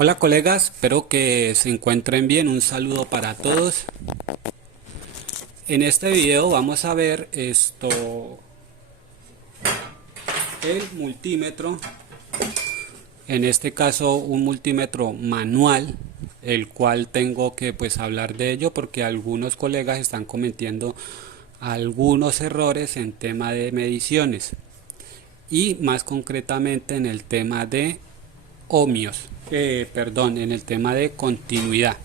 Hola colegas, espero que se encuentren bien. Un saludo para todos. En este video vamos a ver el multímetro, en este caso un multímetro manual, el cual tengo que hablar de ello porque algunos colegas están cometiendo algunos errores en tema de mediciones y más concretamente en el tema de en el tema de continuidad.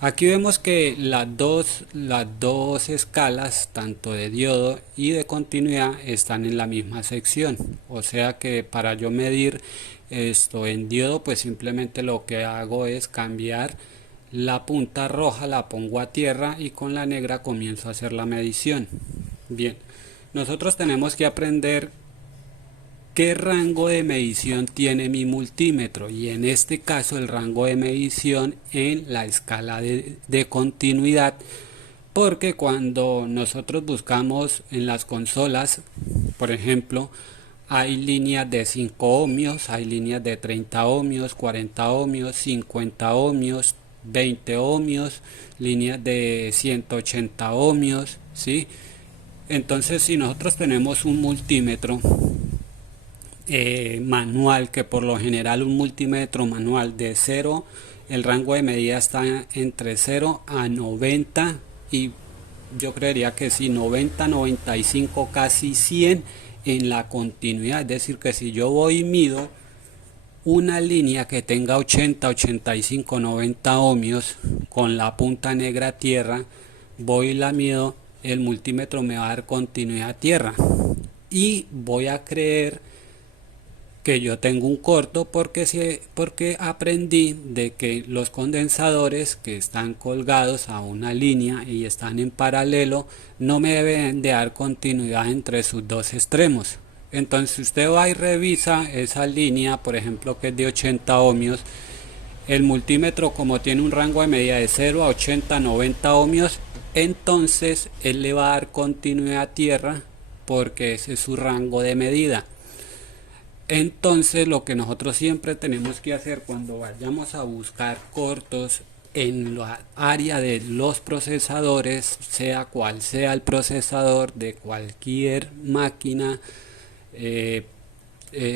Aquí vemos que las dos escalas, tanto de diodo y de continuidad, están en la misma sección. O sea que para yo medir esto en diodo, pues simplemente lo que hago es cambiar la punta roja, la pongo a tierra y con la negra comienzo a hacer la medición. Bien, nosotros tenemos que aprender qué rango de medición tiene mi multímetro, y en este caso el rango de medición en la escala de continuidad, porque cuando nosotros buscamos en las consolas, por ejemplo, hay líneas de 5 ohmios, hay líneas de 30 ohmios, 40 ohmios, 50 ohmios, 20 ohmios, líneas de 180 ohmios, ¿sí? Entonces, si nosotros tenemos un multímetro manual, que por lo general un multímetro manual de cero, el rango de medida está entre 0 a 90, y yo creería que si 90, 95, casi 100 en la continuidad. Es decir, que si yo voy y mido una línea que tenga 80, 85, 90 ohmios con la punta negra a tierra, voy y la mido, el multímetro me va a dar continuidad a tierra y voy a creer que yo tengo un corto, porque aprendí de que los condensadores que están colgados a una línea y están en paralelo no me deben de dar continuidad entre sus dos extremos. Entonces usted va y revisa esa línea, por ejemplo, que es de 80 ohmios. El multímetro, como tiene un rango de medida de 0 a 80, 90 ohmios, entonces él le va a dar continuidad a tierra porque ese es su rango de medida. Entonces lo que nosotros siempre tenemos que hacer cuando vayamos a buscar cortos en la área de los procesadores, sea cual sea el procesador de cualquier máquina, eh,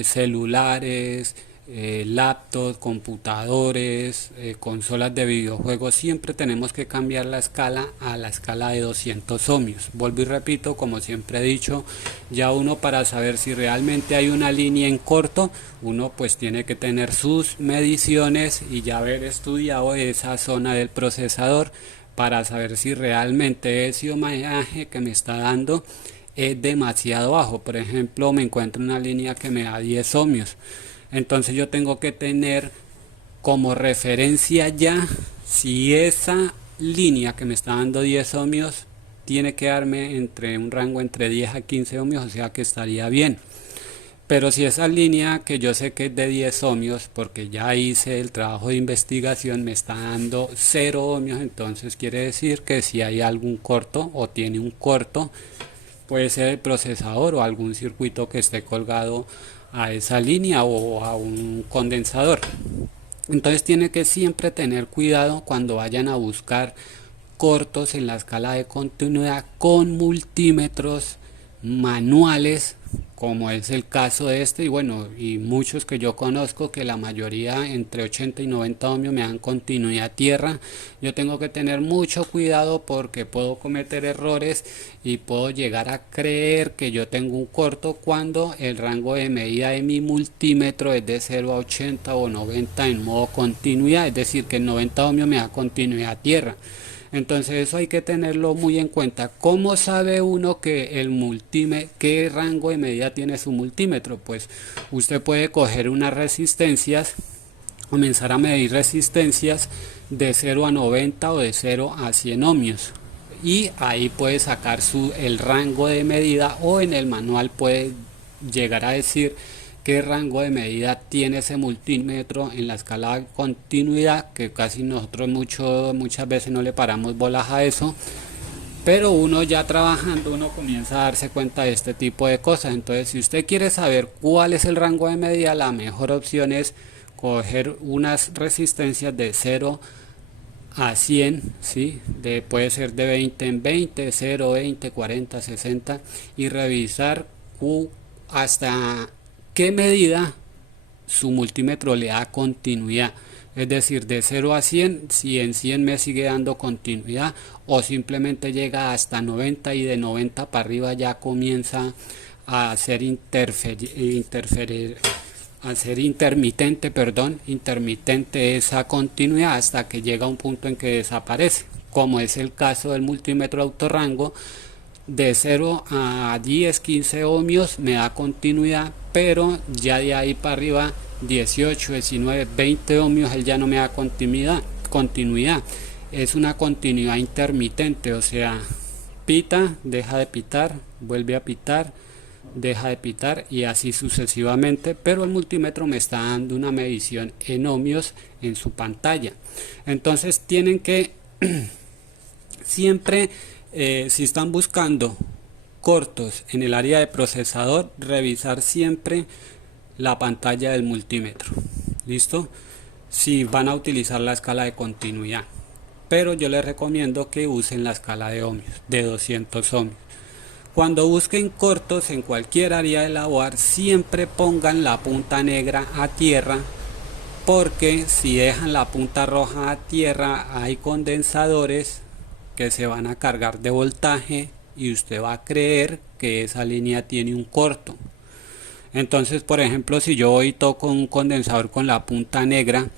celulares, laptops, computadores, consolas de videojuegos, siempre tenemos que cambiar la escala a la escala de 200 ohmios. Vuelvo y repito, como siempre he dicho, ya uno, para saber si realmente hay una línea en corto, uno pues tiene que tener sus mediciones y ya haber estudiado esa zona del procesador para saber si realmente ese ohmaje que me está dando es demasiado bajo. Por ejemplo, me encuentro una línea que me da 10 ohmios, entonces yo tengo que tener como referencia ya si esa línea que me está dando 10 ohmios tiene que darme entre un rango entre 10 a 15 ohmios, o sea que estaría bien. Pero si esa línea, que yo sé que es de 10 ohmios porque ya hice el trabajo de investigación, me está dando 0 ohmios, entonces quiere decir que si hay algún corto o tiene un corto, puede ser el procesador o algún circuito que esté colgado a esa línea o a un condensador. Entonces tiene que siempre tener cuidado cuando vayan a buscar cortos en la escala de continuidad con multímetros manuales, como es el caso de este, y bueno, y muchos que yo conozco, que la mayoría entre 80 y 90 ohmios me dan continuidad a tierra. Yo tengo que tener mucho cuidado porque puedo cometer errores y puedo llegar a creer que yo tengo un corto cuando el rango de medida de mi multímetro es de 0 a 80 o 90 en modo continuidad, es decir, que el 90 ohmios me da continuidad a tierra. Entonces eso hay que tenerlo muy en cuenta. ¿Cómo sabe uno que el multímetro, qué rango de medida tiene su multímetro? Pues usted puede coger unas resistencias, comenzar a medir resistencias de 0 a 90 o de 0 a 100 ohmios. Y ahí puede sacar el rango de medida, o en el manual puede llegar a decir qué rango de medida tiene ese multímetro en la escala de continuidad, que casi nosotros muchas veces no le paramos bolas a eso, pero uno ya trabajando, uno comienza a darse cuenta de este tipo de cosas. Entonces, si usted quiere saber cuál es el rango de medida, la mejor opción es coger unas resistencias de 0 a 100, ¿sí? Puede ser de 20 en 20, 0, 20, 40, 60 y revisar hasta qué medida su multímetro le da continuidad. Es decir, de 0 a 100, si en 100 me sigue dando continuidad o simplemente llega hasta 90 y de 90 para arriba ya comienza a ser intermitente esa continuidad hasta que llega a un punto en que desaparece, como es el caso del multímetro autorrango. De 0 a 10, 15 ohmios me da continuidad, pero ya de ahí para arriba 18, 19, 20 ohmios él ya no me da continuidad. Es una continuidad intermitente, o sea, pita, deja de pitar, vuelve a pitar, deja de pitar y así sucesivamente, pero el multímetro me está dando una medición en ohmios en su pantalla. Entonces tienen que siempre, si están buscando cortos en el área de procesador, revisar siempre la pantalla del multímetro. ¿Listo? Si van a utilizar la escala de continuidad, pero yo les recomiendo que usen la escala de ohmios, de 200 ohmios. Cuando busquen cortos en cualquier área de la board, siempre pongan la punta negra a tierra, porque si dejan la punta roja a tierra hay condensadores que se van a cargar de voltaje y usted va a creer que esa línea tiene un corto. Entonces, por ejemplo, si yo hoy toco un condensador con la punta negra,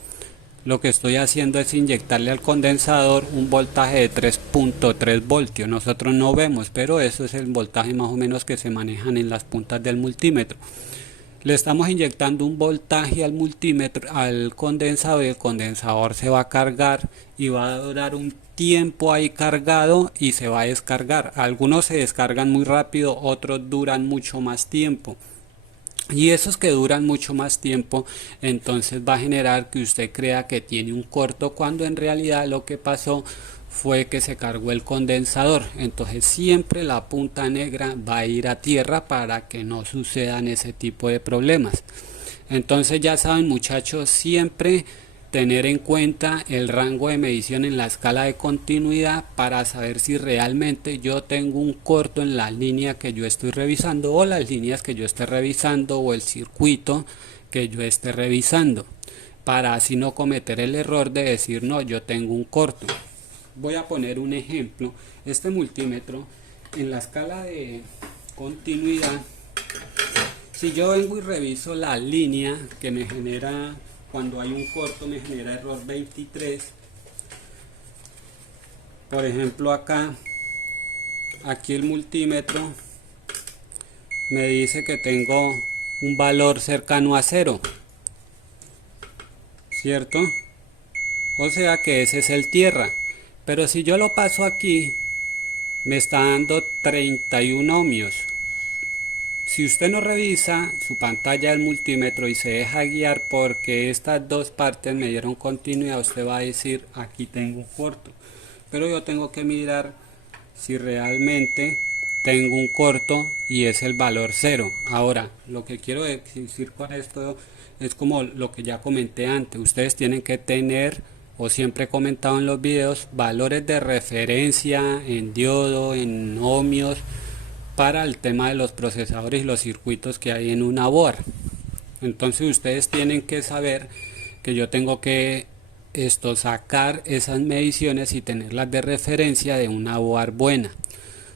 lo que estoy haciendo es inyectarle al condensador un voltaje de 3.3 voltios. Nosotros no vemos, pero eso es el voltaje más o menos que se manejan en las puntas del multímetro. Le estamos inyectando un voltaje al multímetro, al condensador, y el condensador se va a cargar y va a durar un tiempo ahí cargado y se va a descargar. Algunos se descargan muy rápido, otros duran mucho más tiempo. Y esos que duran mucho más tiempo, entonces va a generar que usted crea que tiene un corto, cuando en realidad lo que pasó fue que se cargó el condensador. Entonces siempre la punta negra va a ir a tierra para que no sucedan ese tipo de problemas. Entonces ya saben, muchachos, siempre tener en cuenta el rango de medición en la escala de continuidad para saber si realmente yo tengo un corto en la línea que yo estoy revisando, o las líneas que yo esté revisando, o el circuito que yo esté revisando, para así no cometer el error de decir no, yo tengo un corto. Voy a poner un ejemplo. Este multímetro en la escala de continuidad, si yo vengo y reviso la línea que me genera, cuando hay un corto me genera error 23. Por ejemplo, aquí el multímetro me dice que tengo un valor cercano a 0, ¿cierto? O sea que ese es el tierra. Pero si yo lo paso aquí, me está dando 31 ohmios. Si usted no revisa su pantalla del multímetro y se deja guiar porque estas dos partes me dieron continuidad, usted va a decir aquí tengo un corto. Pero yo tengo que mirar si realmente tengo un corto y es el valor 0. Ahora, lo que quiero decir con esto es como lo que ya comenté antes. Ustedes tienen que tener, o siempre he comentado en los videos, valores de referencia en diodo, en ohmios, para el tema de los procesadores y los circuitos que hay en una board. Entonces ustedes tienen que saber que yo tengo que sacar esas mediciones y tenerlas de referencia de una board buena.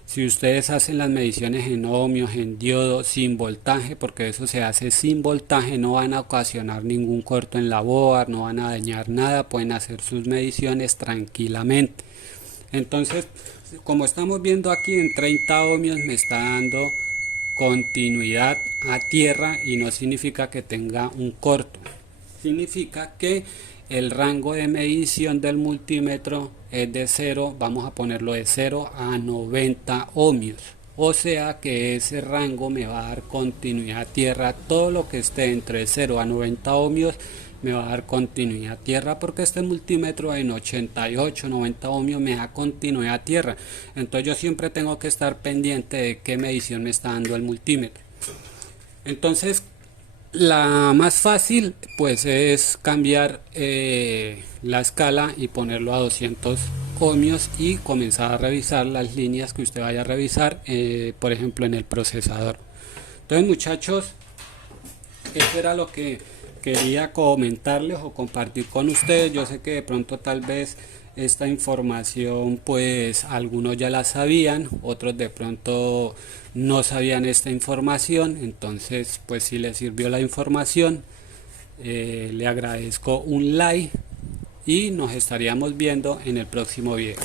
Si ustedes hacen las mediciones en ohmios, en diodo, sin voltaje, porque eso se hace sin voltaje, no van a ocasionar ningún corto en la board, no van a dañar nada, pueden hacer sus mediciones tranquilamente. Entonces, como estamos viendo aquí, en 30 ohmios me está dando continuidad a tierra y no significa que tenga un corto. Significa que el rango de medición del multímetro es de 0, vamos a ponerlo de 0 a 90 ohmios. O sea que ese rango me va a dar continuidad a tierra. Todo lo que esté entre 0 a 90 ohmios me va a dar continuidad a tierra, porque este multímetro en 88, 90 ohmios me da continuidad a tierra. Entonces yo siempre tengo que estar pendiente de qué medición me está dando el multímetro. Entonces, La más fácil pues es cambiar la escala y ponerlo a 200 ohmios y comenzar a revisar las líneas que usted vaya a revisar, por ejemplo en el procesador. Entonces muchachos, eso era lo que quería comentarles o compartir con ustedes. Yo sé que de pronto tal vez esta información pues algunos ya la sabían, otros de pronto no sabían esta información. Entonces pues si les sirvió la información, le agradezco un like y nos estaríamos viendo en el próximo video.